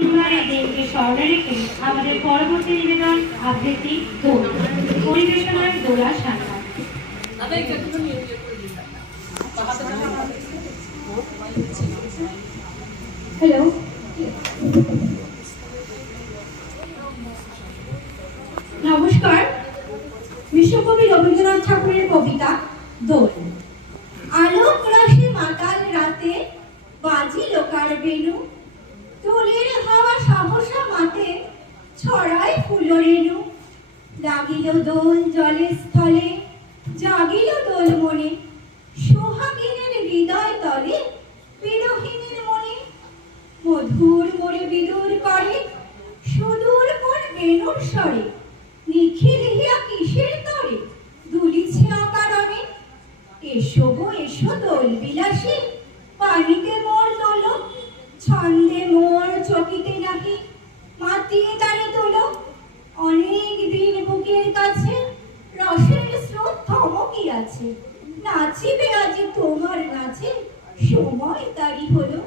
পূর্ণিমার এই দিনকে স্মরণে রেখে আমাদের পরবর্তী নিবেদন আবৃত্তি দোল পরিবেশনায় দোলা সান্না। হ্যালো, নমস্কার। বিশ্বকবি রবীন্দ্রনাথ ঠাকুরের কবিতা দোল। আলোক রাশি মাতাল রাতে বাজিল কার বেণু, দোলের হাওয়া সাহসা মাতে ছড়ায় ফুল রেণু। লাগিল দোল জলে স্থলে, জাগিল দোল মনে, সোহাগিনীর হৃদয় তলে বিরহিণীর মনে। মধুর মোরে বিদুর করে সুদূর কোন বেণুর স্বরে, নিখিল হিয়া কিসের তরে দুলিছে অকারণে। এসো গো এসো দোল বিলাসী, পানিতে মোর দোল, ছন্দে মোর চকিতে নাহি মাতিয়ে তারে তোলো। অনেক দিন বুকের কাছে রসের স্রোত থমকি আছে, নাচিবে আজি তোমার নাচে সময় তারি হলো।